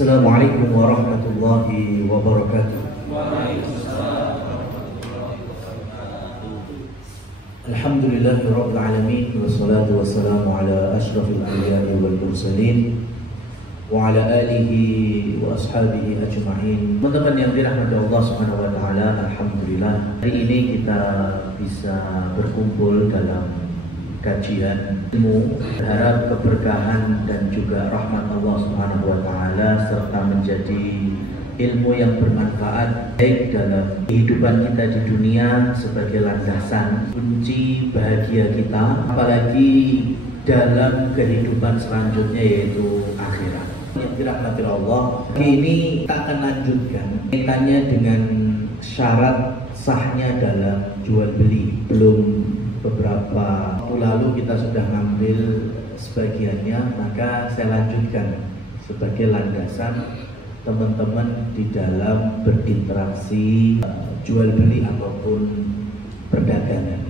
Assalamualaikum warahmatullahi wabarakatuh. Alhamdulillahirabbil alamin wassalatu wassalamu ala asyrafil anbiya'i wal mursalin wa ala alihi wa ashabihi ajma'in. Teman-teman yang dirahmati Allah Subhanahu wa taala, alhamdulillah hari ini kita bisa berkumpul dalam kajian ilmu. Berharap keberkahan dan juga rahmat Allah Subhanahu wa taala serta menjadi ilmu yang bermanfaat baik dalam kehidupan kita di dunia sebagai landasan kunci bahagia kita, apalagi dalam kehidupan selanjutnya yaitu akhirat. Yang dirahmati Allah, hari ini kita akan lanjutkan kaitannya dengan syarat sahnya dalam jual beli. Belum beberapa waktu lalu kita sudah ngambil sebagiannya, maka saya lanjutkan sebagai landasan teman-teman di dalam berinteraksi jual beli ataupun perdagangan.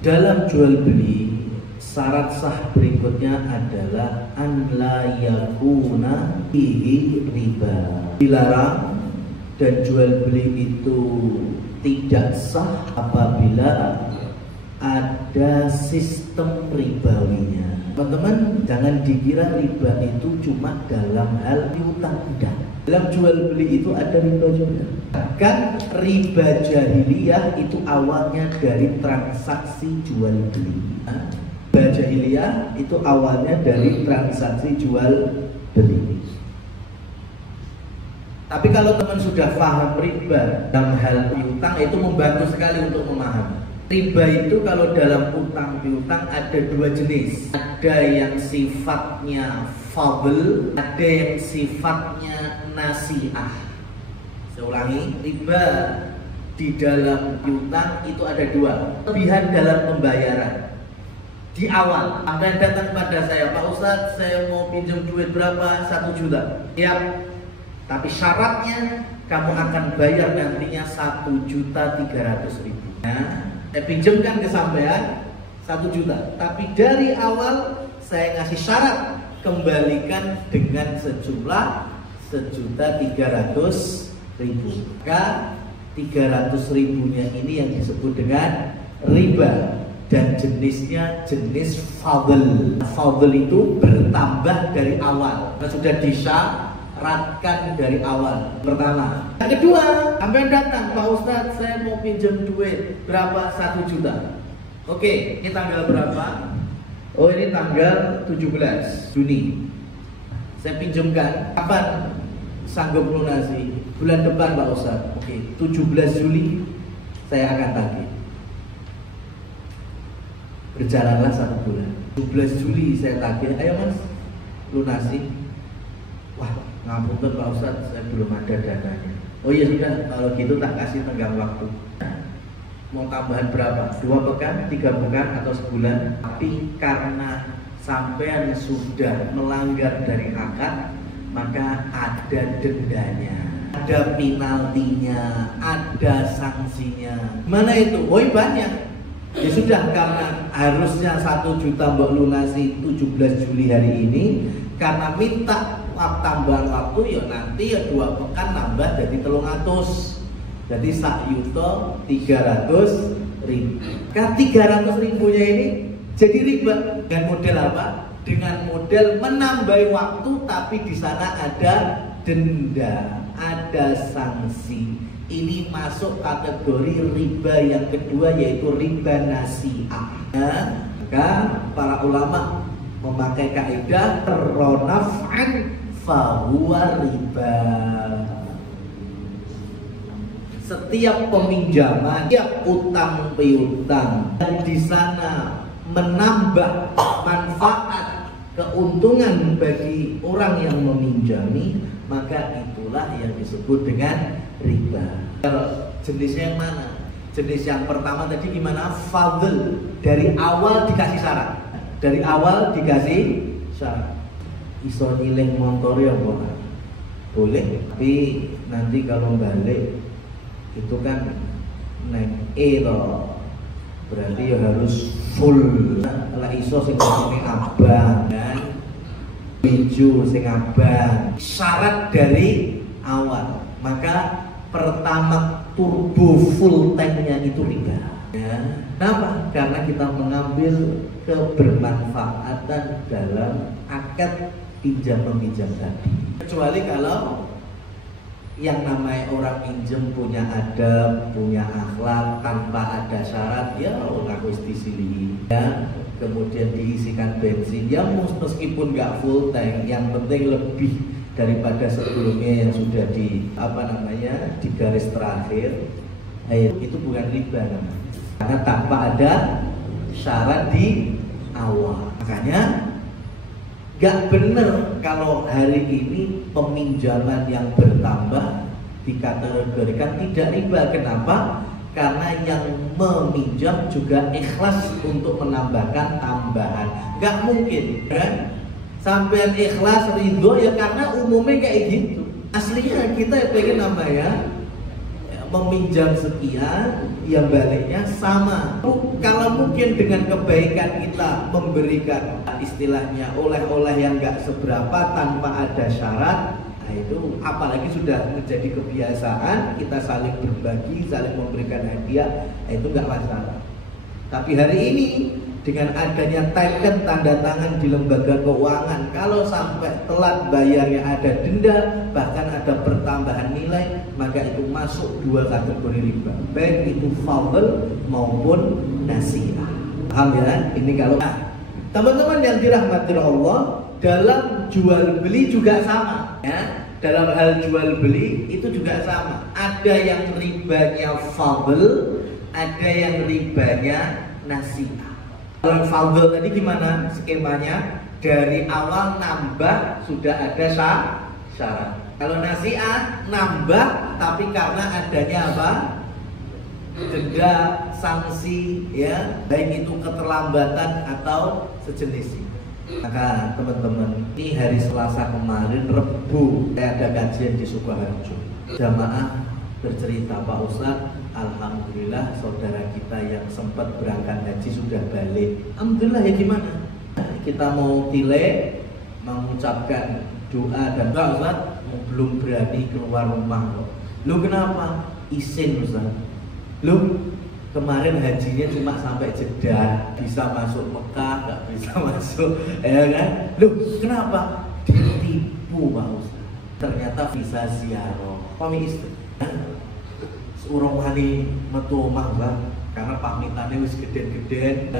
Dalam jual beli, syarat sah berikutnya adalah an la yakuna fihi riba. Dilarang dan jual beli itu tidak sah apabila ada sistem ribawinya. Teman-teman, jangan dikira riba itu cuma dalam hal piutang, tidak. Dalam jual beli itu ada riba juga. Kan riba jahiliyah itu awalnya dari transaksi jual beli. Riba jahiliyah itu awalnya dari transaksi jual beli. Tapi kalau teman sudah paham riba dalam hal piutang, itu membantu sekali untuk memahami. Riba itu kalau dalam utang piutang ada dua jenis. Ada yang sifatnya fadl, ada yang sifatnya nasi'ah. Saya ulangi, riba di dalam piutang itu ada dua. Kelebihan dalam pembayaran. Di awal, Anda datang pada saya, Pak Ustadz, saya mau pinjam duit berapa? 1 juta. Siap. Tapi syaratnya kamu akan bayar nantinya 1.300.000. Nah, saya pinjamkan ke sampean 1 juta, tapi dari awal saya ngasih syarat kembalikan dengan sejumlah 1.300.000. Maka 300.000-nya ini yang disebut dengan riba dan jenisnya jenis fadl. Fadl itu bertambah dari awal. Nah, sudah disyaratkan dari awal. Pertama. Yang kedua, sampai datang, Pak Ustadz, saya mau pinjam duit berapa? 1 juta. Oke, ini tanggal berapa? Oh, ini tanggal 17 Juni. Saya pinjamkan. Kapan sanggup lunasi? Bulan depan, Pak Ustadz. Oke, 17 Juli saya akan tagih. Berjalanlah 1 bulan. 17 Juli saya tagih. Ayo Mas, lunasi. Wah, ngapunten Pak Ustadz, saya belum ada dananya. Oh iya sudah, kalau gitu tak kasih tenggang waktu. Mau tambahan berapa? 2 pekan, 3 pekan, atau sebulan? Tapi karena sampean sudah melanggar dari akad, maka ada dendanya, ada penaltinya, ada sanksinya. Mana itu? Oh banyak. Ya sudah, karena harusnya 1 juta mbok lunasi 17 Juli hari ini, karena minta tambahan waktu ya nanti ya 2 pekan nambah jadi 300. Jadi sak yuto 300.000. Kan 300.000-nya ini jadi riba. Dengan model apa? Dengan model menambah waktu, tapi di sana ada denda, ada sanksi. Ini masuk kategori riba yang kedua, yaitu riba nasi'ah. Nah, maka para ulama memakai kaidah ronaf'an fahuwa riba. Setiap peminjaman, setiap utang piutang dan di sana menambah manfaat, keuntungan bagi orang yang meminjami, maka itulah yang disebut dengan riba. Jenisnya yang mana? Jenis yang pertama tadi gimana? Fadl, dari awal dikasih syarat. Dari awal dikasih syarat. Iso nyileng motor ya boleh, tapi nanti kalau balik itu kan naik toh, berarti ya harus full. Lah iso sing ngene abang kan hijau sing abang. Syarat dari awal, maka pertama turbo full tanknya itu riba. Ya. Kenapa? Karena kita mengambil kebermanfaatan dalam akad pinjam meminjam tadi. Kecuali kalau yang namanya orang pinjam punya adab, punya akhlak tanpa ada syarat, ya orang wis disilihi. Ya, kemudian diisikan bensin, ya meskipun nggak full tank, yang penting lebih daripada sebelumnya yang sudah di garis terakhir. Itu bukan riba namanya. Karena tanpa ada syarat di awal. Makanya gak bener kalau hari ini peminjaman yang bertambah dikategorikan tidak riba. Kenapa? Karena yang meminjam juga ikhlas untuk menambahkan tambahan. Gak mungkin kan? Sampai ikhlas ridho ya karena umumnya kayak gitu. Aslinya kita pengen namanya meminjam sekian, ya baliknya sama. Kalau mungkin dengan kebaikan kita memberikan istilahnya oleh-oleh yang gak seberapa tanpa ada syarat, nah itu apalagi sudah menjadi kebiasaan kita saling berbagi, saling memberikan hadiah, nah itu gak masalah. Tapi hari ini dengan adanya teken tanda tangan di lembaga keuangan, kalau sampai telat bayarnya ada denda, bahkan ada pertambahan nilai, maka itu masuk dua kategori riba, baik itu fadl maupun nasi'ah. Paham ya? Ini kalau teman-teman yang dirahmati Allah, dalam jual beli juga sama ya. Dalam hal jual beli itu juga sama. Ada yang ribanya fadl, ada yang ribanya nasi'ah. Kalau fadl tadi gimana skemanya? Dari awal nambah sudah ada syarat. Kalau nasi'ah nambah tapi karena adanya apa? Denda, sanksi, ya, baik itu keterlambatan atau sejenis. Maka teman-teman, ini hari Selasa kemarin, Rebu, saya ada kajian di Sukoharjo. Jamaah bercerita, Pak Ustadz, alhamdulillah saudara kita yang sempat berangkat haji sudah balik. Alhamdulillah, ya gimana? Kita mau tilek, mengucapkan doa dan Pak Ustadz belum berani keluar rumah loh. Lu kenapa? Izin Ustadz. Lu kemarin hajinya cuma sampai Jeddah, bisa masuk Mekah, nggak bisa masuk, ya kan? Lu kenapa? Ditipu Pak Ustadz. Ternyata visa ziarah. Suami istri. Urung wani metu omah Mbak, karena pamitannya wis gede-gede,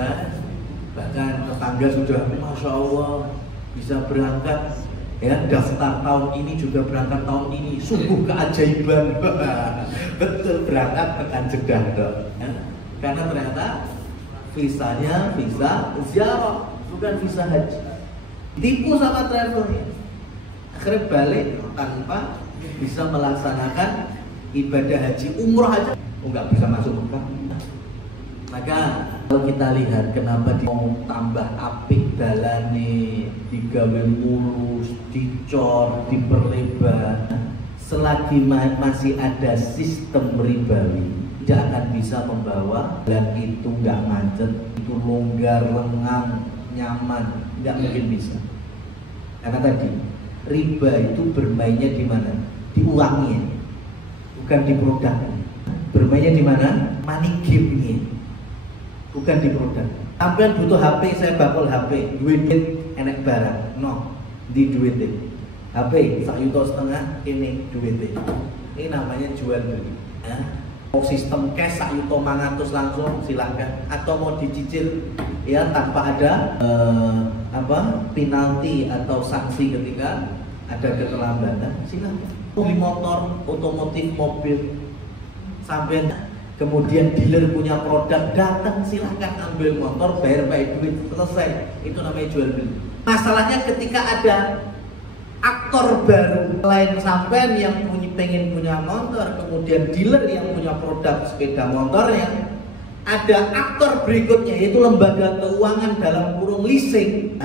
bahkan tetangga sudah Masya Allah bisa berangkat ya, daftar tahun ini juga berangkat tahun ini, sungguh keajaiban. Betul, berangkat tekan Jeddah ya. Karena ternyata visanya visa ziarah, bukan visa haji. Tipu sama travelnya, akhirnya balik tanpa bisa melaksanakan ibadah haji, umroh aja nggak bisa masuk Mekah. Maka kalau kita lihat kenapa mau tambah apik dalane, digawe mulus, dicor, diperlebar, selagi masih ada sistem ribawi, tidak akan bisa membawa dan itu nggak macet, itu longgar, lengang, nyaman, nggak mungkin bisa. Karena tadi riba itu bermainnya di mana? Di uangnya, bukan di produknya. Bermainnya di mana? Money game-nya, bukan di produk. Sampai butuh HP, saya bakul HP, duit enek barang, no, di duitnya. HP 1,5 juta ini duitnya. Ini namanya jual beli. Ya. Mau sistem cash 1,5 langsung silakan, atau mau dicicil ya tanpa ada penalti atau sanksi ketika ada keterlambatan, silakan. Beli motor, otomotif, mobil, sampai kemudian dealer punya produk, datang silahkan ambil motor, bayar pakai duit, selesai. Itu namanya jual beli. Masalahnya ketika ada aktor baru lain sampean yang pengen punya motor, kemudian dealer yang punya produk sepeda motornya, ada aktor berikutnya yaitu lembaga keuangan dalam kurung leasing.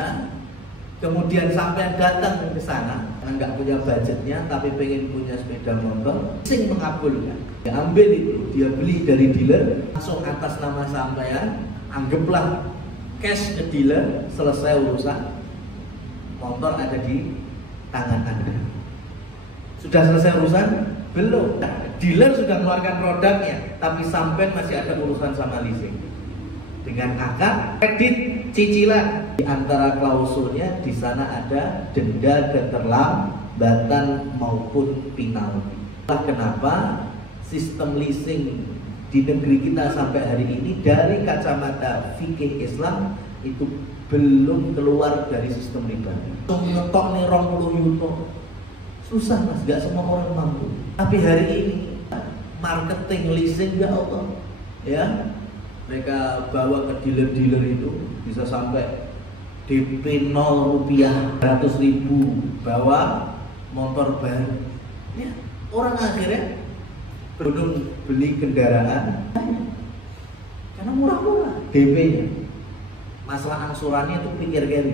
Kemudian sampai datang ke sana, nggak punya budgetnya, tapi pengen punya sepeda motor, sing mengabulkan. Dia ambil itu, dia beli dari dealer, langsung atas nama sampean, anggaplah cash ke dealer, selesai urusan, motor ada di tangan Anda. Sudah selesai urusan? Belum. Dealer sudah mengeluarkan produknya, tapi sampai masih ada urusan sama leasing. Dengan akad, kredit, cicilan. Di antara klausulnya di sana ada denda keterlambatan maupun penalti. Kenapa sistem leasing di negeri kita sampai hari ini dari kacamata fikih Islam itu belum keluar dari sistem riba. Ngetok nih 20 yuto susah mas, gak semua orang mampu. Tapi hari ini marketing leasing ya Allah, ya mereka bawa ke dealer-dealer itu bisa sampai DP 0 rupiah 100.000 bawa motor baru. Ya, orang akhirnya belum beli kendaraan karena murah-murah DP-nya. Masalah angsurannya itu pikir kali.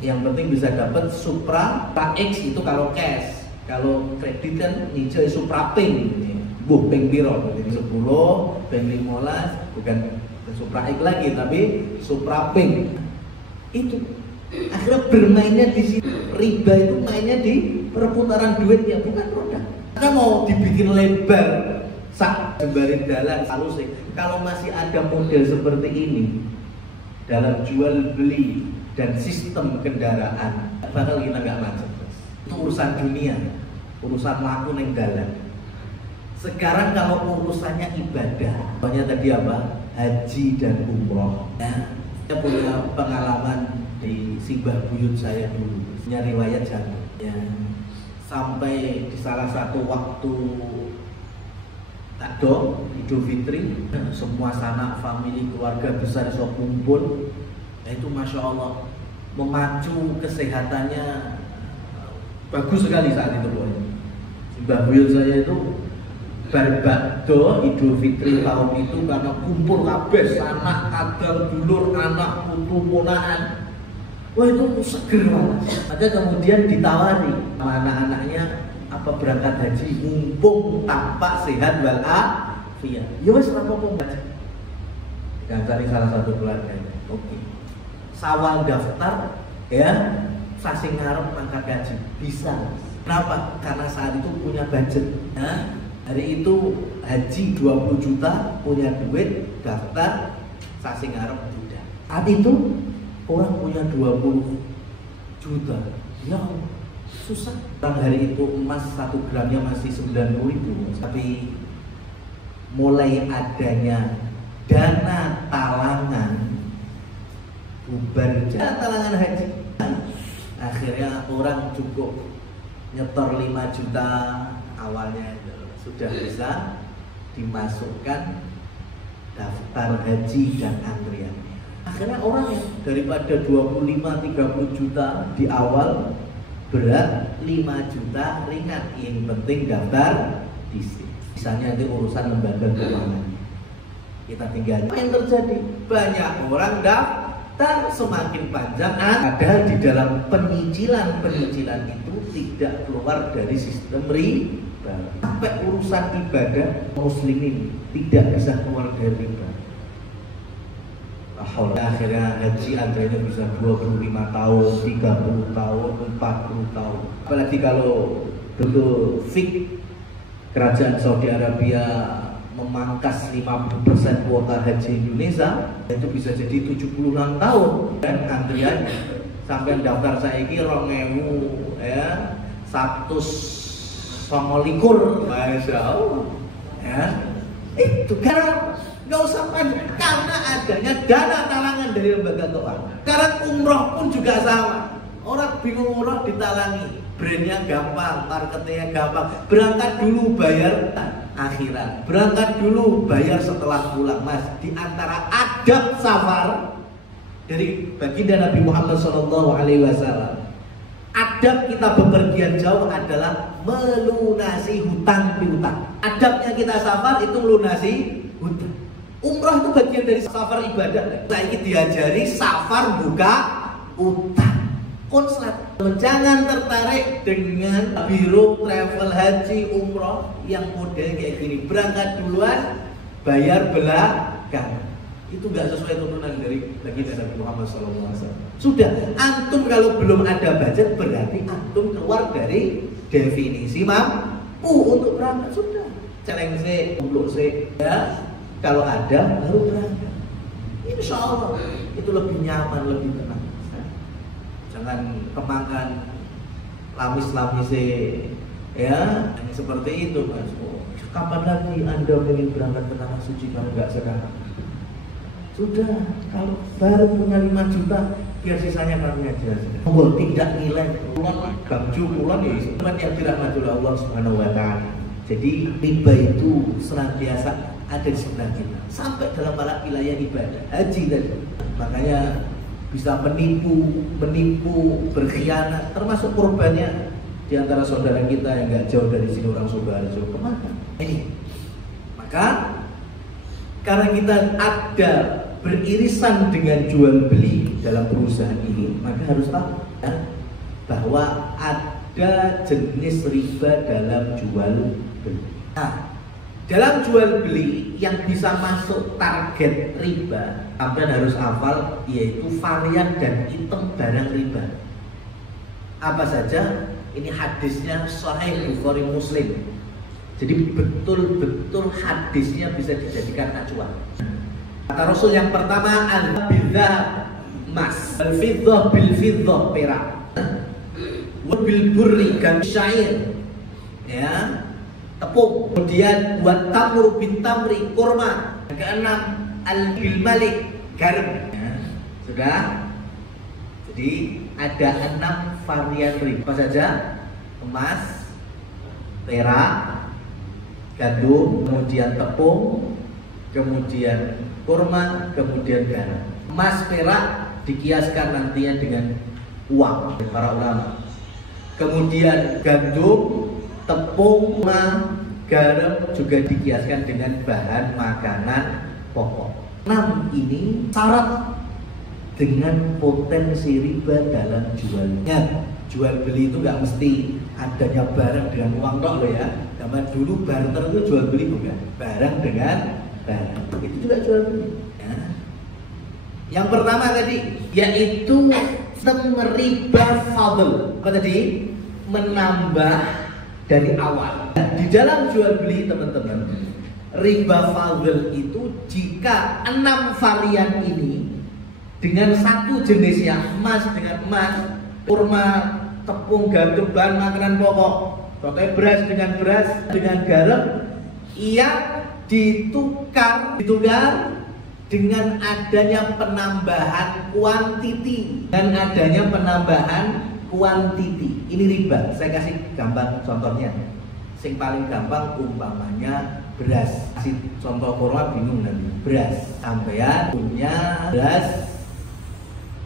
Yang penting bisa dapat Supra X itu kalau cash. Kalau kredit kan nyicil Supra Pink. Buh ping piro? Jadi 10, ping 15, bukan Supra X lagi tapi Supra Pink. Itu akhirnya bermainnya di situ. Riba itu mainnya di perputaran duitnya, bukan produk. Karena mau dibikin lebar sak jembarin dalan sih. Kalau masih ada model seperti ini dalam jual beli dan sistem kendaraan, bakal kita nggak macet. Itu urusan dunia, urusan laku neng dalan. Sekarang kalau urusannya ibadah, banyak tadi apa? Haji dan umroh. Ya, saya punya pengalaman di simbah buyut saya dulu, punya riwayat jatuh. Ya, sampai di salah satu waktu takdo Idul Fitri, semua sanak famili keluarga besar so kumpul. Nah itu masya Allah memacu kesehatannya bagus sekali saat itu boy. Simbah buyut saya itu berbakdo Idul Fitri tahun itu karena kumpul kabeh anak kadang dulur anak putu ponaan. Wah itu seger banget. Maka kemudian ditawari sama anak-anaknya apa berangkat haji mumpung tampak sehat walafiat. Ya wes rapopo baca. Dicari salah satu keluarga. Oke. Sawal daftar ya sasi ngarep angkat haji bisa. Kenapa? Karena saat itu punya budget. Nah, hari itu haji 20 juta punya duit daftar sasi ngarep tidak. Saat itu orang punya 20 juta. Ya susah. Hari itu emas 1 gramnya masih 90.000. Tapi mulai adanya dana talangan bubar dana talangan haji. Akhirnya orang cukup nyetor 5 juta awalnya itu sudah bisa dimasukkan daftar haji dan antrian. Akhirnya orang yang daripada 25-30 juta di awal berat 5 juta ringan, yang penting daftar di sini. Misalnya itu urusan lembaga keuangan. Kita tinggal. Apa yang terjadi? Banyak orang daftar semakin panjang, ada di dalam penyicilan itu tidak keluar dari sistem riba. Sampai urusan ibadah muslimin tidak bisa keluar dari riba. Akhirnya haji antriannya bisa 25 tahun, 30 tahun, 40 tahun. Apalagi kalau betul fik kerajaan Saudi Arabia memangkas 50% kuota haji Indonesia, itu bisa jadi 76 tahun dan antrian sampai daftar saya ini 2000 ya 129, masya Allah ya itu karena nggak usah panik karena adanya dana talangan dari lembaga keuangan. Sekarang umroh pun juga sama, orang bingung umroh ditalangi, brandnya gampang, marketingnya gampang, berangkat dulu bayar akhirat, berangkat dulu bayar setelah pulang. Mas, di antara adab safar dari baginda Nabi Muhammad SAW, adab kita bepergian jauh adalah melunasi hutang piutang. Adabnya kita safar itu melunasi hutang. Umrah itu bagian dari safar ibadah. Saya ini diajari safar buka utang. Konslet. Jangan tertarik dengan biro travel haji umroh yang model kayak gini. Berangkat duluan, bayar belakang. Itu nggak sesuai tuntunan dari baginda Nabi Muhammad SAW. Sudah, antum kalau belum ada budget berarti antum keluar dari definisi mampu untuk berangkat. Sudah, celeng se, umpluk se, ya. Kalau ada baru berangkat. Insya Allah itu lebih nyaman, lebih tenang. Jangan kemakan lamis-lamis ya, seperti itu Mas. Kapan lagi Anda ingin berangkat ke tanah suci kalau nggak sekarang? Sudah, kalau baru punya 5 juta, biar sisanya kami aja. Allah tidak nilai bangju pulang ya, teman yang dirahmati oleh Allah Subhanahu wa Ta'ala. Jadi riba itu senantiasa ada di sebelah kita, sampai dalam wilayah ibadah haji tadi. Makanya bisa menipu, berkhianat, termasuk korbannya di antara saudara kita yang nggak jauh dari sini, orang Sukoharjo. Kemana? Ini. Maka karena kita ada beririsan dengan jual beli dalam perusahaan ini, maka harus tahu ya, bahwa ada jenis riba dalam jual beli. Nah, dalam jual beli yang bisa masuk target riba, kalian harus hafal, yaitu varian dan item barang riba. Apa saja? Ini hadisnya Sahih Bukhari Muslim. Jadi betul-betul hadisnya bisa dijadikan acuan. Kata Rasul yang pertama, al-bidhah emas, al-fiddah bil-fiddah perak, wabil burri dan syair, ya, tepung. Kemudian buat tamur bin tamri, kurma. Yang keenam, al-bil malik, garam. Ya, sudah. Jadi ada 6 varian riba. Apa saja? Emas, perak, gandum, kemudian tepung, kemudian kurma, kemudian garam. Emas, perak dikiaskan nantinya dengan uang para ulama. Kemudian gandum, tepung, kurma, garam juga dikiaskan dengan bahan makanan pokok. 6 ini syarat dengan potensi riba dalam jualnya. Jual beli itu nggak mesti adanya barang dengan uang tok loh ya. Zaman dulu barter itu jual beli bukan, barang dengan barang itu juga jual beli ya. Yang pertama tadi yaitu riba fadl. Apa tadi? Menambah dari awal. Di dalam jual beli teman-teman, riba fadl itu jika 6 varian ini dengan satu jenisnya, emas dengan emas, kurma, tepung, gandum, bahan makanan pokok, contohnya beras dengan garam, ia ditukar dengan adanya penambahan kuantiti. Ini riba. Saya kasih gambar contohnya. Yang paling gampang umpamanya beras. Kasih contoh kurma bingung nanti. Beras. Sampean punya beras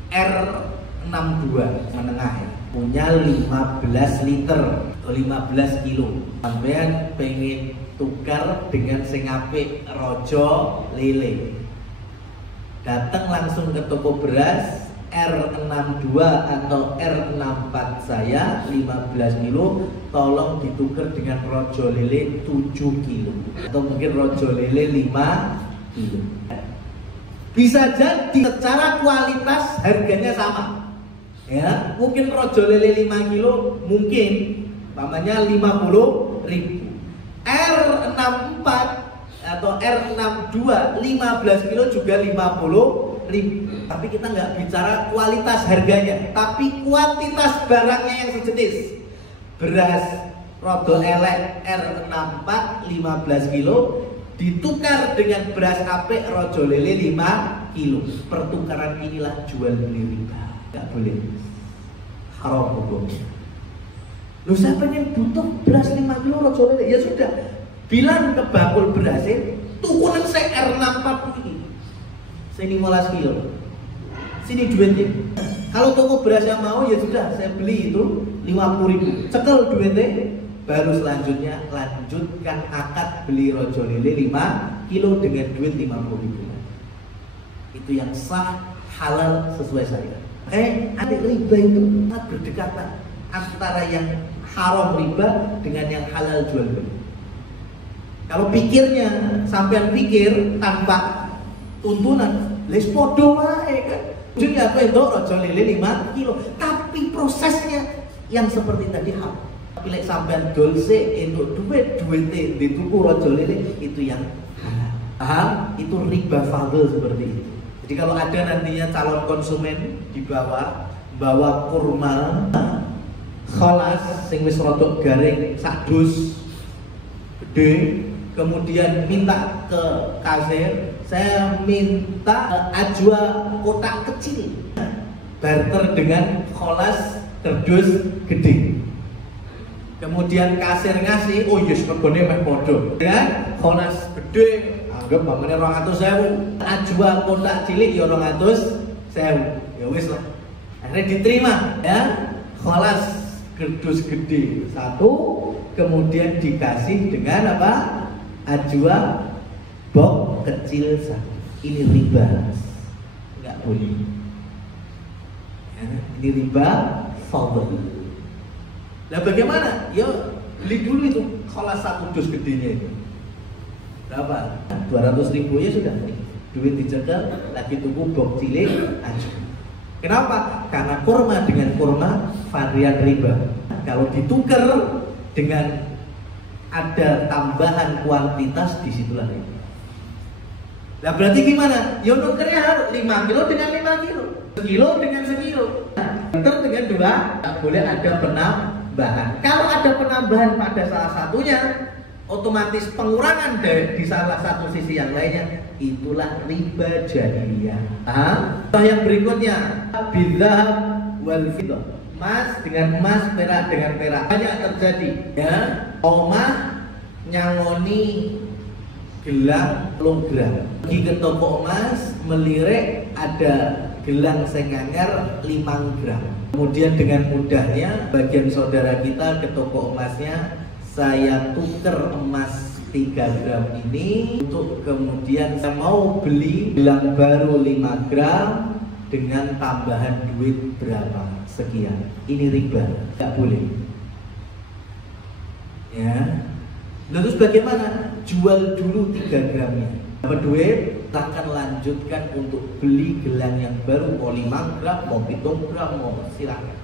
R62 menengah ya, punya 15 liter atau 15 kilo. Sampean pengen tukar dengan sing apik rojo lele, datang langsung ke toko beras R62 atau R64 saya 15 kilo, tolong ditukar dengan rojo lele 7 kilo atau mungkin rojo lele 5 kilo. Bisa jadi secara kualitas harganya sama ya, mungkin rojo lele 5 kilo mungkin namanya 50.000, R64 atau R62 15 kilo juga 50.000. Tapi kita nggak bicara kualitas harganya, tapi kuantitas barangnya yang sejenis. Beras rodo elek R64 15 kilo ditukar dengan beras apik rojo lele 5 kilo. Pertukaran inilah jual beli riba. Nggak boleh, haram hukumnya. Loh, saya pengen butuh beras 5 kilo rojo lele, ya sudah, bilang ke bakul berasnya tukunan saya R64 ini, sini 15 kilo, sini duitnya. Kalau toko beras yang mau ya sudah, saya beli itu 50.000, cekel duitnya. Baru selanjutnya lanjutkan akad beli rojo lele 5 kilo dengan duit 50.000. Itu yang sah, halal sesuai syariat. Adik riba itu sangat berdekatan antara yang haram riba dengan yang halal jual beli. Kalau pikirnya sampean pikir tanpa tuntunan les podo wae kan. Jadi apa itu rojo lele 5 kilo, tapi prosesnya yang seperti tadi hal. Tapi lek sampean dolse entuk duit dituku rojo lele itu yang halal. Itu riba fadl seperti itu. Jadi kalau ada nantinya calon konsumen bawa kurma kholas sing wis rodok garing sak dus gede, kemudian minta ke kasir, saya minta ajwa kotak kecil, barter dengan kholas kerdus gede. Kemudian kasir ngasih, oh yes mergone meh podo ya, kholas gede anggap pamane 200.000, ajwa kotak cilik ya 200.000, ya wis lah akhirnya diterima ya, kholas kerdus gede satu, kemudian dikasih dengan apa? Ajwa box kecil satu. Ini riba, nggak boleh ya, ini riba fadl. Nah bagaimana? Ya beli dulu itu kholas satu dus gedenya itu berapa? 200.000 ya sudah, duit dicekel lagi tunggu box cilik ajwa. Kenapa? Karena kurma dengan kurma varian riba. Kalau ditukar dengan ada tambahan kuantitas, disitulah riba. Nah berarti gimana? Ya nukernya harus 5 kilo dengan 5 kilo, sekilo dengan sekilo, liter dengan 2, tak boleh ada penambahan. Kalau ada penambahan pada salah satunya, otomatis pengurangan di salah satu sisi yang lainnya, itulah riba jahiliyah. Yang berikutnya, bidzahab wal fiddah, emas dengan emas, perak dengan perak. Banyak terjadi ya, omah nyangoni gelang logam, pergi ke toko emas melirik ada gelang senganyar 5 gram. Kemudian dengan mudahnya bagian saudara kita ke toko emasnya, saya tuker emas 3 gram ini untuk kemudian saya mau beli gelang baru 5 gram dengan tambahan duit berapa sekian. Ini riba, tidak boleh ya. Terus bagaimana? Jual dulu 3 gramnya, dapat duit, akan lanjutkan untuk beli gelang yang baru, mau 5 gram, mau 7 gram, mau silakan.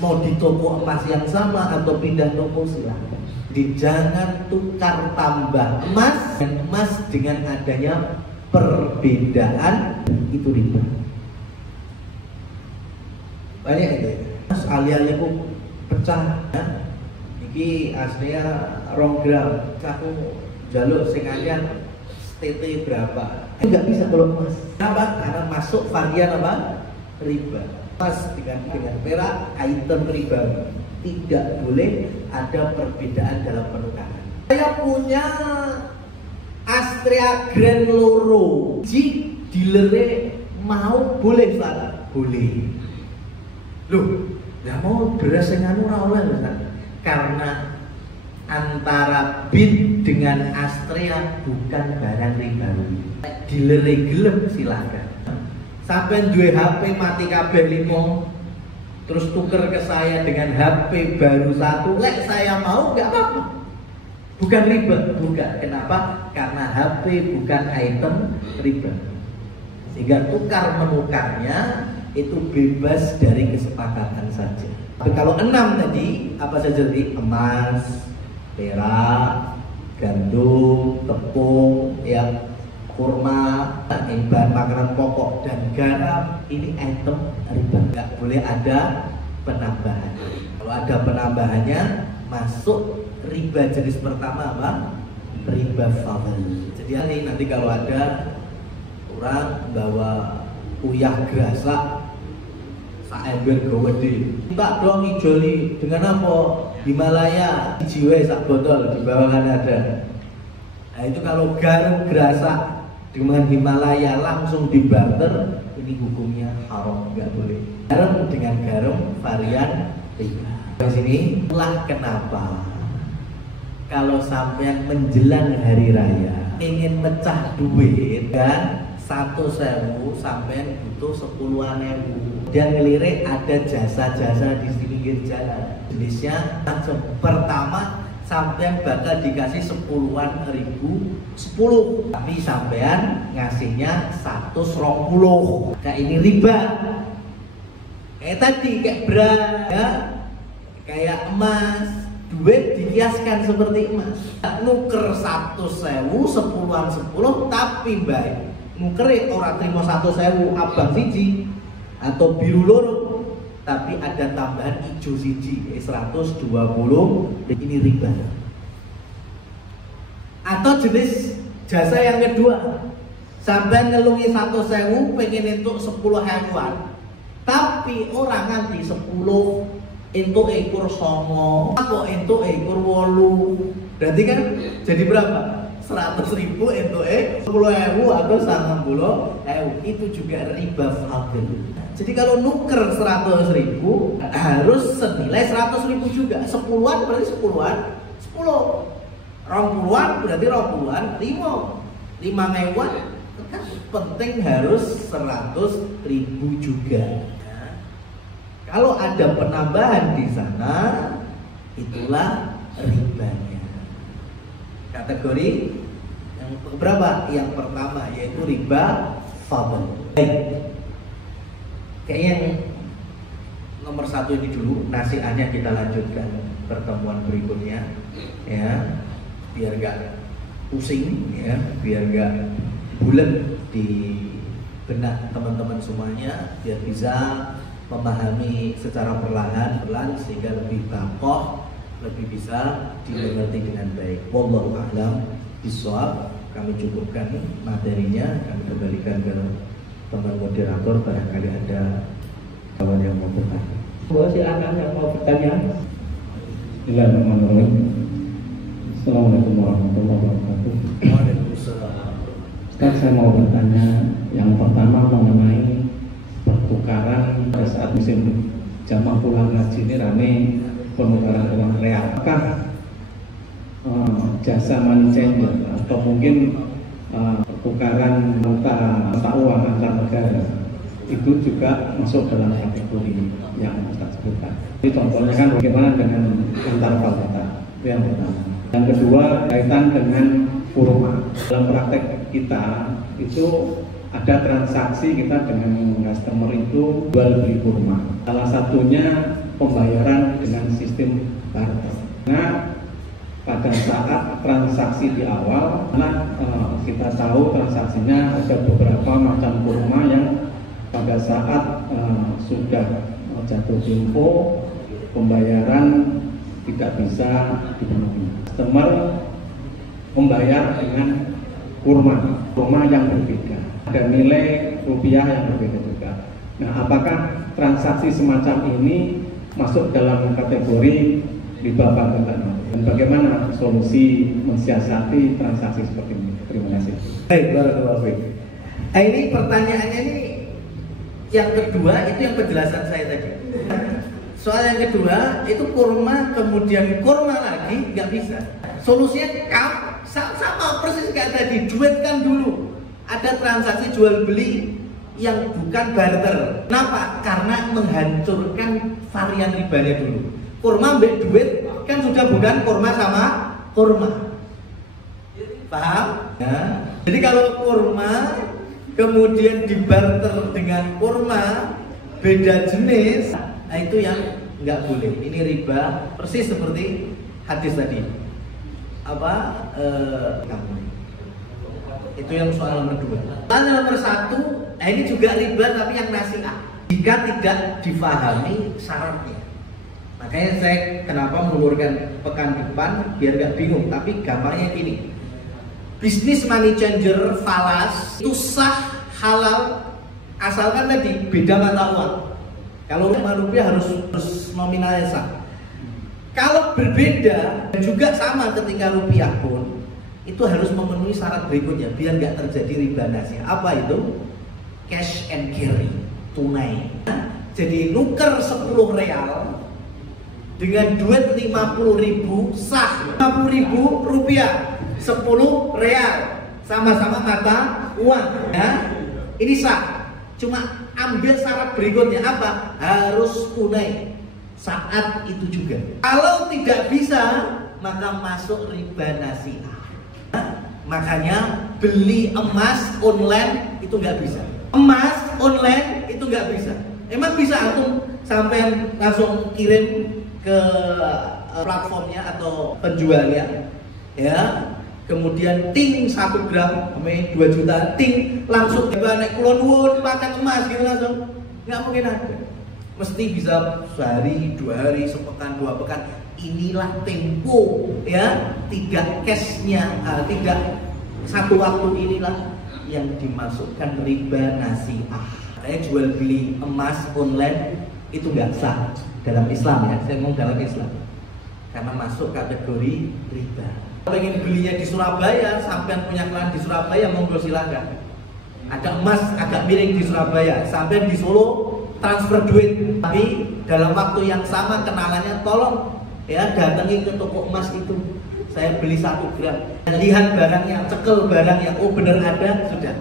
Mau di toko emas yang sama atau pindah toko silakan. Jangan tukar tambah emas dan emas dengan adanya perbedaan, itu riba. Banyak itu. Mas alih-alih pecah, ya. Iki aslinya 2 gram, aku jaluk sing alian TT berapa? Enggak bisa kalau emas. Kenapa? Karena masuk varian apa? Riba. Emas dengan perak, item riba. Tidak boleh ada perbedaan dalam penukaran. Saya punya Astrea Grand Loro, ji dealernya mau boleh salah? Boleh. Loh, nggak mau beras yang anu oleh karena antara BIT dengan Astrea bukan barang ribawi. Dealernya gelem silakan. Sampai duwe HP mati kabeh 5, terus tuker ke saya dengan HP baru 1, lek saya mau nggak apa-apa. Bukan riba, bukan. Kenapa? Karena HP bukan item riba. Sehingga tukar menukarnya itu bebas dari kesepakatan saja. Tapi kalau 6 tadi, apa saja tadi? Emas, perak, gandum, tepung, ya, kurma, bahan makanan pokok dan garam, ini item riba. Nggak boleh ada penambahan. Kalau ada penambahannya, masuk riba jenis pertama apa? Riba fadl. Jadi nanti kalau ada orang bawa uyah gerasa saember gede, tak dong ijoli dengan apa? Himalaya jiwa sak botol di bawah kan ada. Nah itu kalau garam gerasa dengan Himalaya langsung dibarter, ini hukumnya haram, nggak boleh. Garam dengan garam varian riba. Di sini lah kenapa kalau sampean menjelang hari raya ingin mecah duit kan 1.000, sampean butuh 10.000 dan ngelirik ada jasa-jasa di pinggir jalan. Jenisnya macam pertama sampean bakal dikasih 10-an ribu 10, tapi sampean ngasihnya 120. Kayak ini riba. Kayak tadi, kayak beras ya, kayak emas, duit dikiaskan seperti emas. Nuker 100.000 10-an 10, tapi baik nuker orang terima 100.000 abang siji atau biru loro, tapi ada tambahan hijau siji 120, ini riba. Atau jenis jasa yang kedua, sampai ngelungi 100.000 pengen untuk 10.000-an, tapi orang nganti 10 untuk ekor songo, apa untuk ekor 8, berarti kan jadi berapa? 100.000 untuk 10.000 atau 90.000, itu juga riba fadil. Jadi kalau nuker 100.000 harus senilai 100.000 juga. 10-an berarti 10-an 10, 20-an berarti 20-an 5.000-an kan penting harus 100.000 juga. Nah, kalau ada penambahan di sana, itulah ribanya. Kategori yang berapa? Yang pertama yaitu riba fadl. Kayak yang nomor 1 ini dulu, nasihatnya kita lanjutkan pertemuan berikutnya ya, biar gak pusing ya, biar gak bulat di benak teman-teman semuanya, biar bisa memahami secara perlahan-lahan sehingga lebih bakoh, lebih bisa dimengerti dengan baik. Wallahu a'lam bishawab. Kami cukupkan materinya, kami kembalikan ke teman moderator, barangkali ada kawan yang mau bertanya. Silakan yang mau bertanya. Bismillahirrahmanirrahim. Assalamualaikum warahmatullahi wabarakatuh. Waalaikumsalam. Ustaz, saya mau bertanya yang pertama mengenai pertukaran pada saat musim jamaah pulang haji ini rame penukaran uang real. Apakah jasa money changer atau mungkin pertukaran mata uang antar negara itu juga masuk dalam kategori yang Ustaz sebutkan? Jadi contohnya kan bagaimana dengan antar valuta, itu yang pertama. Yang kedua kaitan dengan kurma. Dalam praktek kita itu ada transaksi kita dengan customer itu jual beli kurma. Salah satunya pembayaran dengan sistem barter. Nah, pada saat transaksi di awal, kita tahu transaksinya ada beberapa macam kurma yang pada saat sudah jatuh tempo pembayaran tidak bisa dipenuhi. Customer membayar dengan kurma yang berbeda, ada nilai rupiah yang berbeda juga. Nah, apakah transaksi semacam ini masuk dalam kategori riba fadl? Dan bagaimana solusi mensiasati transaksi seperti ini? Terima kasih. Baik, barakallahu fiik. Ini pertanyaannya ini yang kedua, itu yang penjelasan saya tadi. Soal yang kedua itu kurma kemudian kurma lagi nggak bisa. Solusinya sama persis kayak tadi, duitkan dulu. Ada transaksi jual beli yang bukan barter. Kenapa? Karena menghancurkan varian ribanya dulu. Kurma ambil duit kan sudah bukan kurma sama kurma. Paham? Ya. Jadi kalau kurma kemudian dibarter dengan kurma beda jenis, nah itu yang nggak boleh. Ini riba, persis seperti hadis tadi. Itu yang soal nomor 2. Soal nomor 1, ini juga riba tapi yang nasihat. Jika tidak difahami syaratnya. Makanya saya kenapa mengulurkan pekan depan biar nggak bingung. Tapi gampangnya gini. Bisnis money changer falas itu sah, halal, asalkan tadi beda mata uang. Kalau rupiah harus nominalnya sah. Kalau berbeda juga sama ketika rupiah pun itu harus memenuhi syarat berikutnya biar nggak terjadi riba nasiah. Apa itu? Cash and carry, tunai. Jadi nuker 10 real dengan duit 50.000 sah, 50.000 rupiah, 10 real, sama-sama mata uang ya. Ini sah. Cuma ambil syarat berikutnya apa? Harus tunai saat itu juga. Kalau tidak bisa maka masuk riba nasi'ah. Makanya beli emas online itu nggak bisa. Emas online itu nggak bisa. Emang bisa antum sampai langsung kirim ke platformnya atau penjualnya, ya. Kemudian ting 1 gram, 2 juta, ting langsung naik kulon wun pakai emas gitu langsung. Nggak mungkin ada. Mesti bisa sehari, 2 hari, sepekan, 2 pekan. Inilah tempo, ya, tidak cashnya, tidak satu waktu, inilah yang dimasukkan riba nasi'ah. Saya jual beli emas online itu nggak sah dalam Islam, ya. Saya ngomong dalam Islam karena masuk kategori riba. Pengen belinya di Surabaya, sampai punya klien di Surabaya, monggo silakan. Ada emas agak miring di Surabaya, sampai di Solo transfer duit, tapi dalam waktu yang sama kenalannya tolong, ya, datangi ke toko emas itu, saya beli 1 gram, lihat barangnya, cekel barangnya, oh bener ada, sudah,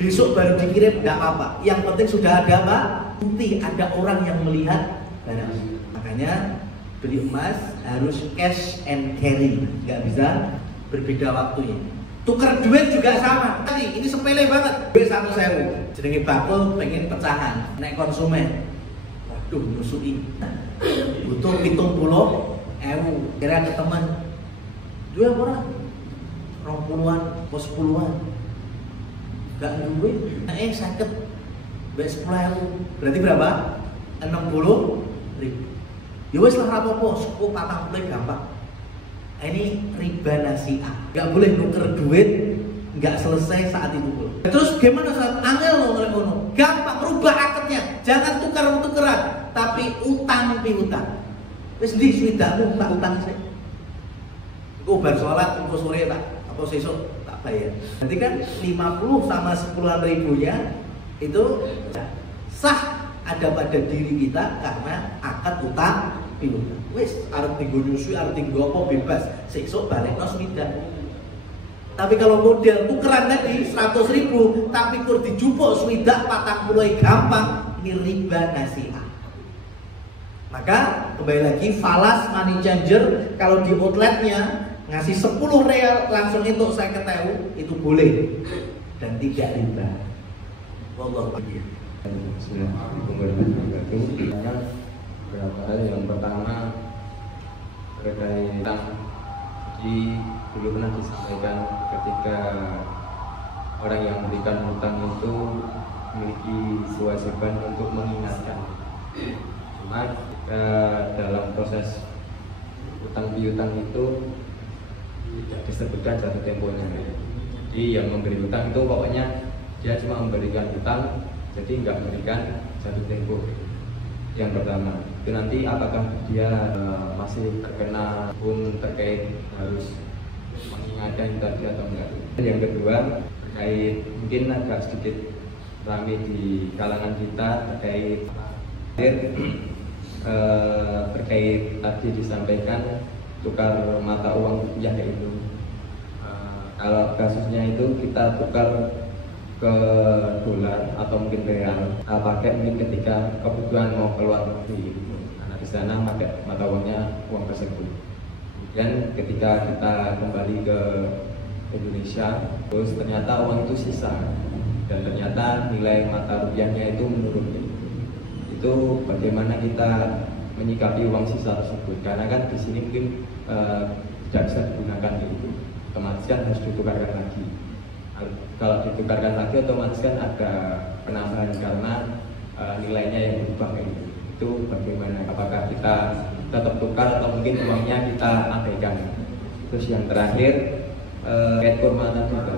besok baru dikirim, nggak apa-apa. Yang penting sudah ada apa? Bukti, ada orang yang melihat barang. Makanya beli emas harus cash and carry, nggak bisa berbeda waktunya. Tukar duit juga sama. Ini sepele banget. Duit 1.000, jenenge bakul pengen pecahan, naik konsumen. Waduh, nyusui. Butuh 70.000. Kira ke teman, jual berapa? 20-an, 10-an. Gak duit. Sakit. Duit 10.000. Berarti berapa? 60.000. Ya wes lah apa-apa, 40 gampang. Ini riba nasi'ah. Gak boleh nuker duit nggak selesai saat itu. Terus gimana saat angel lo? Gampang, rubah akadnya. Jangan tukar-tukeran, tapi utang piutang. Wes di swidakmu tak utang saya. Engko bar salat engko sore tak apa sesuk tak bayar. Nanti kan 50 sama 10-an ribunya itu sah ada pada diri kita karena akad utang piutang. Wis arep tinggo nyusui, arep tinggo apa bebas, sesuk balekno swidak. Tapi kalau model tukeran tadi 100.000 tapi kur dijupuk swidak 40 gampang, ini riba nasi'ah. Maka kembali lagi falas money changer, kalau di outletnya ngasih 10 real langsung itu 50.000 itu boleh dan tidak riba. Wallahu a'lam. Assalamualaikum warahmatullahi wabarakatuh. Beberapa hal, yang pertama terkait utang. Jadi dulu pernah disampaikan ketika orang yang memberikan hutang itu memiliki kewajiban untuk mengingatkan. Cuma dalam proses utang piutang itu tidak disebutkan jatuh temponya. Jadi yang memberi hutang itu pokoknya dia cuma memberikan hutang, jadi nggak memberikan jatuh tempo. Yang pertama itu nanti apakah dia masih terkena pun terkait harus mengingatkan tadi atau enggak. Yang kedua terkait mungkin agak sedikit ramai di kalangan kita terkait tadi disampaikan tukar mata uang rupiah itu. Kalau kasusnya itu kita tukar ke dolar atau mungkin real, pakai mungkin ketika kebutuhan mau keluar negeri, karena di sana pakai mata uangnya uang tersebut. Kemudian ketika kita kembali ke Indonesia, terus ternyata uang itu sisa dan ternyata nilai mata rupiahnya itu menurun. Itu bagaimana kita menyikapi uang sisa tersebut? Karena kan di sini mungkin tidak bisa digunakan itu, otomatis kan harus ditukarkan lagi. Kalau ditukarkan lagi otomatis kan ada penambahan karena nilainya yang berubah itu. Itu bagaimana? Apakah kita tetap tukar atau mungkin uangnya kita abaikan? Terus yang terakhir kayak kurma tadi,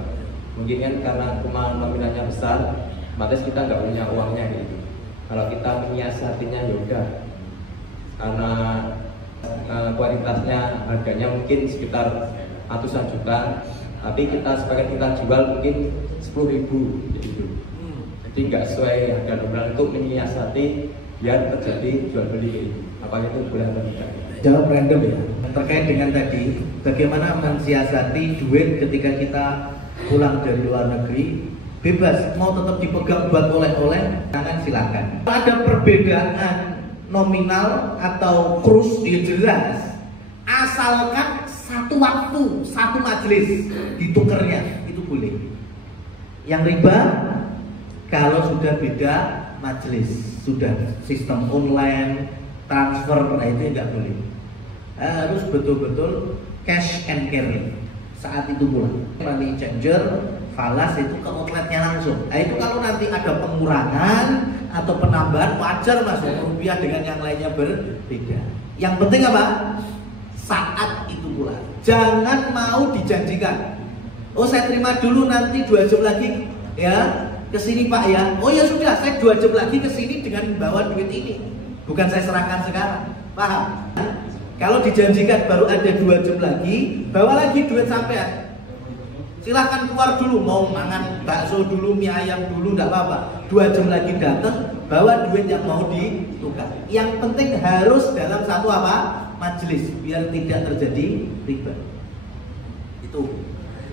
mungkin kan karena kurma nominalnya besar, otomatis kita nggak punya uangnya gitu. Kalau kita menyiasatinya yaudah, karena kualitasnya harganya mungkin sekitar ratusan juta, tapi kita sebagai kita jual mungkin 10.000 gitu. Jadi nggak sesuai harga nominal, untuk menyiasati biar terjadi jual beli gitu. Apakah itu boleh atau tidak? Jawab random ya. Terkait dengan tadi, bagaimana mensiasati duit ketika kita pulang dari luar negeri, bebas mau tetap dipegang buat oleh-oleh, jangan silakan. Ada perbedaan nominal atau kurs, dia jelas. Asalkan satu waktu, satu majelis ditukernya, itu boleh. Yang riba kalau sudah beda majelis, sudah sistem online, transfer, nah itu tidak boleh. Harus betul-betul cash and carry saat itu pula. Money changer, falas itu ke outletnya langsung. Nah itu kalau nanti ada pengurangan atau penambahan wajar masuk rupiah dengan yang lainnya berbeda. Yang penting apa? Saat itu pula. Jangan mau dijanjikan. Oh saya terima dulu nanti 2 jam lagi ya kesini Pak ya. Oh ya sudah saya 2 jam lagi kesini dengan bawa duit ini. Bukan saya serahkan sekarang. Paham? Kalau dijanjikan baru ada 2 jam lagi, bawa lagi duit sampean. Silahkan keluar dulu, mau makan bakso dulu, mie ayam dulu, enggak apa-apa. 2 jam lagi datang, bawa duit yang mau ditukar. Yang penting harus dalam satu apa? Majelis, biar tidak terjadi riba. Itu.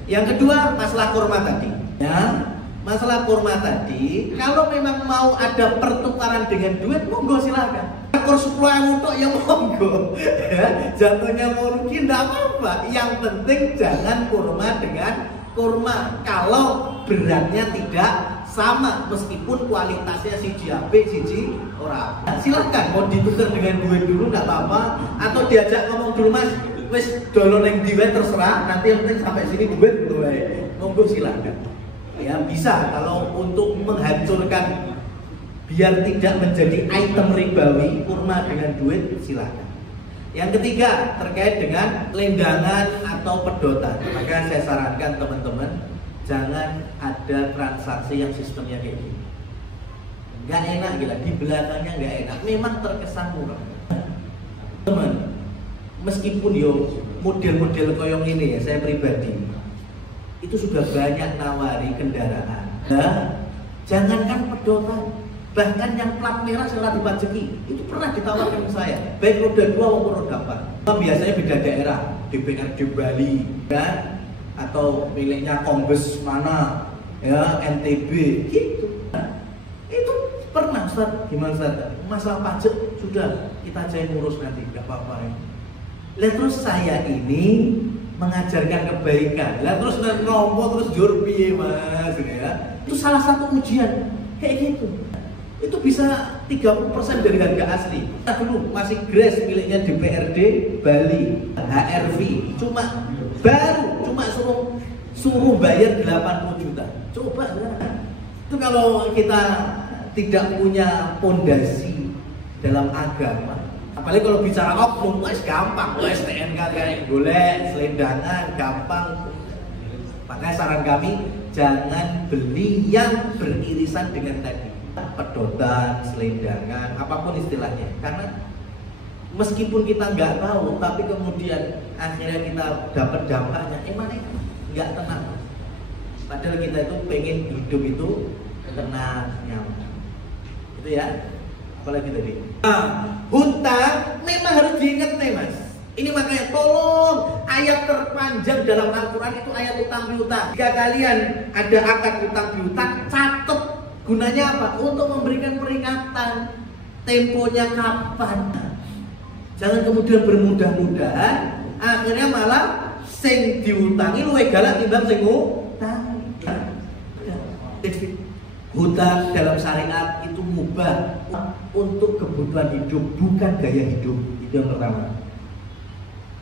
Yang kedua, masalah kurma tadi. Ya, masalah kurma tadi, kalau memang mau ada pertukaran dengan duit, monggo silakan. Kur 10.000 tok ya monggo. Ya, jatuhnya mau rugi enggak apa-apa. Yang penting jangan kurma dengan kurma. Kalau beratnya tidak sama, meskipun kualitasnya siji apik siji ora. Silakan mau ditukar dengan duit dulu enggak apa-apa, atau diajak ngomong dulu Mas, wis dolo ning diwe terserah, nanti yang penting sampai sini duit dulu wae. Monggo silakan. Ya bisa kalau untuk menghancurkan biar tidak menjadi item ribawi, kurma dengan duit silakan. Yang ketiga terkait dengan lendangan atau pedotan, maka saya sarankan teman-teman jangan ada transaksi yang sistemnya kayak gini. Nggak enak gila, di belakangnya nggak enak. Memang terkesan murah. Teman, meskipun yo model-model koyong ini ya, saya pribadi itu sudah banyak nawari kendaraan. Nah, jangankan pedotan, bahkan yang plat merah setelah dipajeki itu pernah ditawarkan saya, baik roda 2 maupun roda 4. Biasanya beda daerah, DPRD Bali kan, atau miliknya Kombes mana ya, NTB gitu. Itu pernah Ustaz, gimana Ustaz? Masalah pajak sudah kita aja yang ngurus nanti, nggak apa-apa ya. Lah terus saya ini mengajarkan kebaikan, lah terus nomor terus jur piye Mas ya. Itu salah satu ujian kayak gitu. Itu bisa 30% dari harga asli. Kita dulu masih grace miliknya DPRD Bali, HRV, cuma suruh bayar 80 juta. Coba ya. Itu kalau kita tidak punya pondasi dalam agama, apalagi kalau bicara oknum, wes gampang, STNK kayak golek, selendangan, gampang. Makanya saran kami jangan beli yang beririsan dengan tadi. Pedotan, selendangan, apapun istilahnya. Karena meskipun kita nggak tahu, tapi kemudian akhirnya kita dapat dampaknya, emangnya nggak tenang. Padahal kita itu pengen hidup itu tenang, nyaman. Itu ya. Apalagi tadi. Hutang memang harus diingat nih Mas. Ini makanya tolong ayat terpanjang dalam Al-Quran itu ayat utang piutang. Jika kalian ada akad utang piutang, catat. Gunanya apa? Untuk memberikan peringatan. Temponya kapan? Jangan kemudian bermudah-mudahan, akhirnya malah sing diutangi luwih galak timbang sing ngutang. Hutang dalam syariat itu mubah untuk kebutuhan hidup, bukan gaya hidup. Itu yang pertama.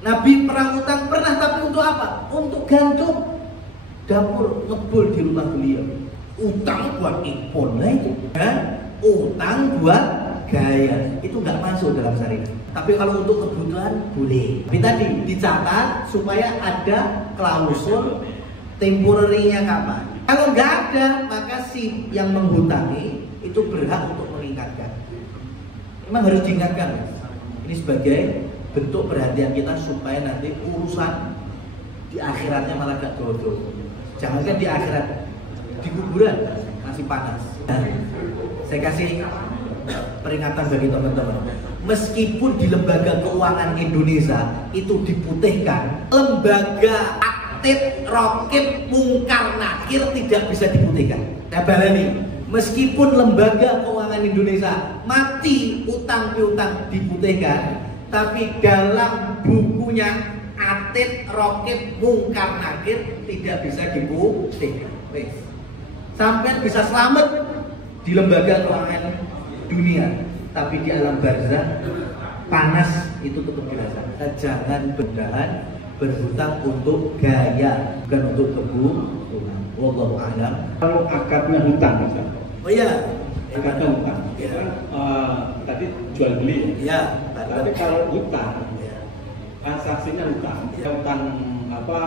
Nabi perang hutang pernah, tapi untuk apa? Untuk gantung dapur ngebul di rumah beliau. Utang buat impor itu kan, utang buat gaya itu nggak masuk dalam syariat. Tapi kalau untuk kebutuhan boleh. Tapi tadi dicatat supaya ada klausul temporary-nya kapan. Kalau nggak ada, maka si yang menghutangi itu berhak untuk mengingatkan. Memang harus diingatkan. Ini sebagai bentuk perhatian kita supaya nanti urusan di akhiratnya malah gak dodo. Jangankan di akhirat, di kuburan masih panas. Dan saya kasih peringatan bagi teman-teman. Meskipun di lembaga keuangan Indonesia itu diputihkan, lembaga aktif, rokib, mungkar, nakir tidak bisa diputihkan. Saya balani, meskipun lembaga keuangan Indonesia mati utang piutang diputihkan, tapi dalam bukunya atid, rokib, mungkar, nakir tidak bisa dibuktikan. Sampai bisa selamat di lembaga keuangan dunia, tapi di alam barzah panas itu tetap dirasakan. Jangan berhutang untuk gaya, bukan untuk kebutuhan. Wallahu a'lam. Kalau akadnya hutang, Ustaz. Oh iya, Akadnya hutang. Ya. Kan tadi jual beli. Ya, Tapi kalau hutang, transaksinya hutang, hutang apa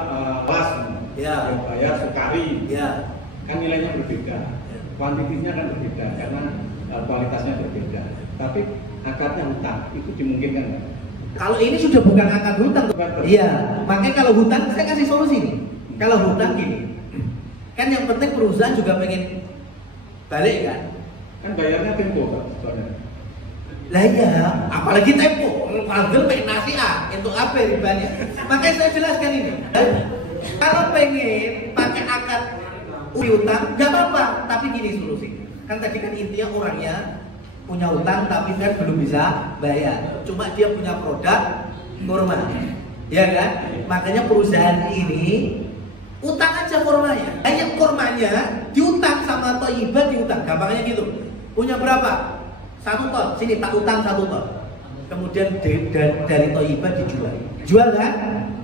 kelas, Ya. bayar sekali, ya, kan nilainya berbeda, kuantitinya kan berbeda karena kualitasnya berbeda. Tapi akadnya hutang itu dimungkinkan nggak? kalau ini sudah bukan akad hutang. Iya, makanya kalau hutang saya kasih solusi nih. Kalau hutang gini, kan yang penting perusahaan juga pengen balik kan? Kan bayarnya tempo kan soalnya. Lah iya, apalagi tempo, kalau pengen nasihat, untuk apa ribanya? Makanya saya jelaskan ini. Kalau pengen pakai akad hutang, nggak apa-apa. Tapi gini solusi. Kan tadi kan intinya orangnya punya hutang tapi kan belum bisa bayar. Cuma dia punya produk kurma, ya kan? Makanya perusahaan ini utang aja kurmanya. Hanya kurmanya diutang sama Thayyibah diutang. Gampangnya gitu. Punya berapa? 1 ton. Sini tak utang 1 ton. Kemudian dari Thayyibah dijual. Jual kan?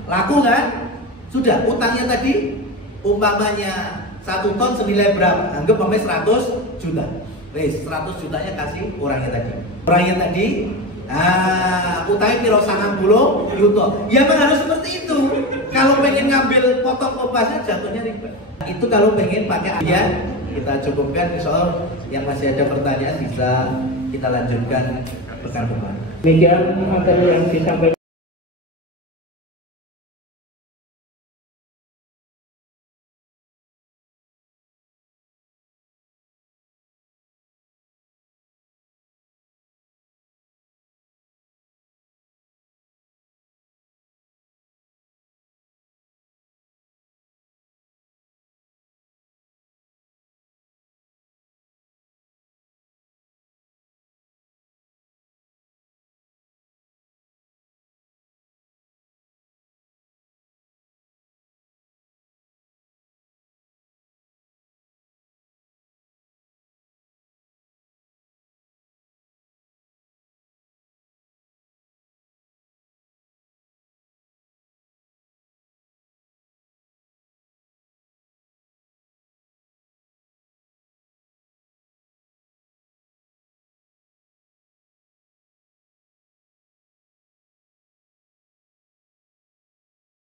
Laku kan? Sudah, utangnya tadi umpamanya 1 ton senilai berapa? Anggap umpamanya 100 juta. Wes, 100 jutanya kasih orangnya tadi. Orangnya tadi, utangnya piro 90 juta. Ya memang harus seperti itu. Kalau pengen ngambil potong kopasnya jatuhnya riba. Itu kalau pengen pakai ayat, kita cukupkan. Insya yang masih ada pertanyaan bisa kita lanjutkan pekan depan. Demikian materi yang disampaikan.